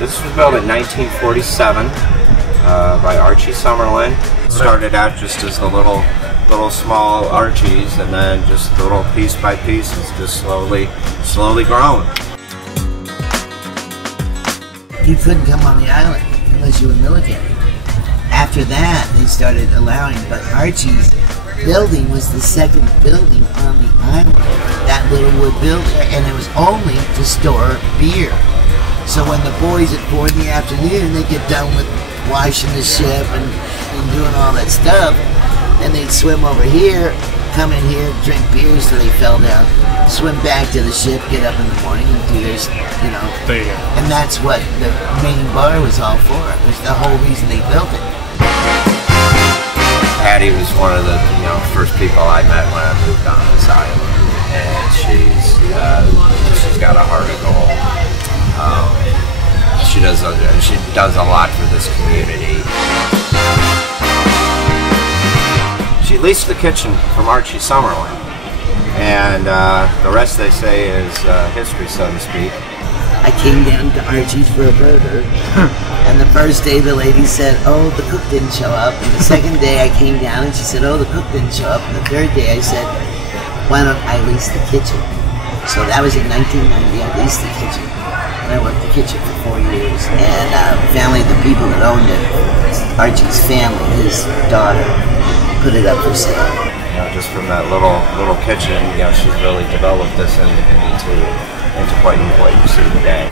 This was built in 1947 by Archie Started out just as the little small Archies, and then just little piece by piece, it's just slowly grown. You couldn't come on the island unless you were military. After that, they started allowing, but Archie's building was the second building on the island, that little wood building, and it was only to store beer. So when the boys at 4 in the afternoon, they get done with washing the ship and doing all that stuff, and they'd swim over here, come in here, drink beers till they fell down, swim back to the ship, get up in the morning and do their, you know. There you go. And that's what the main bar was all for. It was the whole reason they built it. Patty was one of the first people I met when I moved on this island, and she's got a heart of gold. She does a lot for this community. She leased the kitchen from Archie Summerlin, and the rest, they say, is history, so to speak. I came down to Archie's for a burger, and the first day the lady said, "Oh, the cook didn't show up." And the second day I came down and she said, "Oh, the cook didn't show up." And the third day I said, "Why don't I lease the kitchen?" So that was in 1990. I leased the kitchen, and I worked the kitchen for 4 years. And the people that owned it, Archie's family, his daughter, put it up for sale. Just from that little kitchen, she's really developed this into what you see today.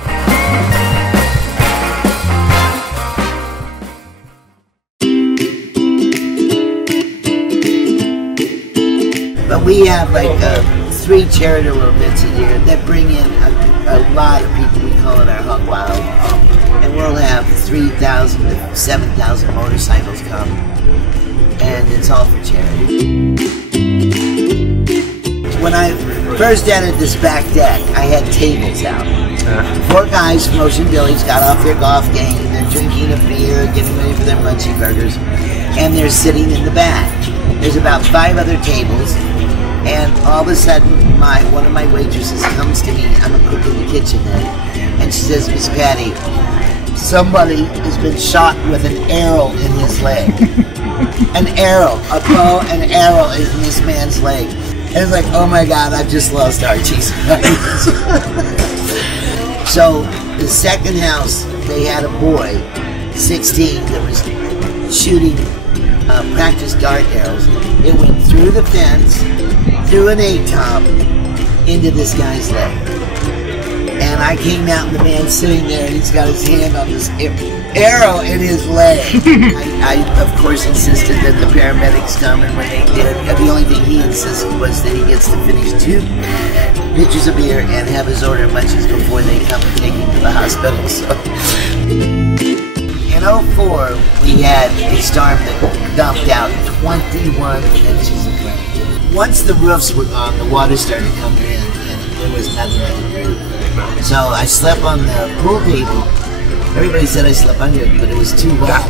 But we have like 3 charitable events a year that bring in a lot of people. We call it our Hog Wild, and we'll have 3,000 to 7,000 motorcycles come, and it's all for charity. When I first entered this back deck, I had tables out. 4 guys from Ocean Village got off their golf game, they're drinking a beer, getting ready for their munchie burgers, and they're sitting in the back. There's about 5 other tables, and all of a sudden, one of my waitresses comes to me. I'm a cook in the kitchen then, and she says, "Miss Patty, somebody has been shot with an arrow in his leg." An arrow, a bow and arrow is in this man's leg. And it's like, oh my God, I've just lost Archie's. So the second house, they had a boy, 16, that was shooting practice dart arrows. It went through the fence, through an 8-top, into this guy's leg. And I came out, and the man's sitting there, and he's got his hand on this arrow in his leg. I of course, insisted that the paramedics come, and when they did, the only thing he insisted was that he gets to finish 2 pitchers of beer and have his order of munchies before they come and take him to the hospital. So, in 2004, we had a storm that dumped out 21 inches of rain. Once the roofs were gone, the water started coming in, and there was nothing I could do. So I slept on the pool table. Everybody said I slept under it, but it was too wet.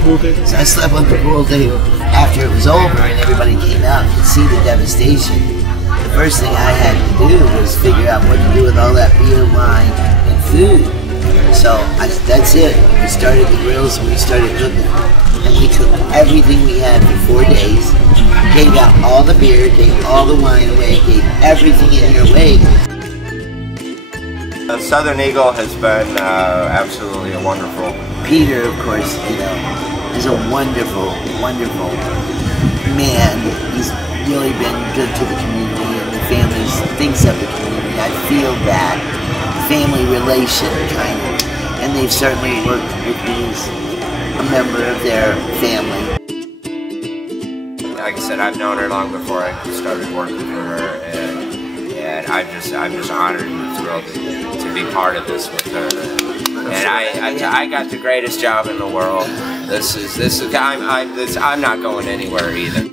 So I slept on the pool table. After it was over and everybody came out and could see the devastation, the first thing I had to do was figure out what to do with all that beer, wine, and food. So that's it. We started the grills and we started cooking. And we cooked everything we had for 4 days. Gave out all the beer, gave all the wine away, gave everything in here away. Southern Eagle has been absolutely a wonderful. Peter, of course, is a wonderful, wonderful man. He's really been good to the community, and the family thinks of the community. I feel that family relation, kind of. And they've certainly worked with me as a member of their family. Like I said, I've known her long before I started working for her, and I'm just honored and thrilled to be part of this with her. And I got the greatest job in the world. I'm not going anywhere either.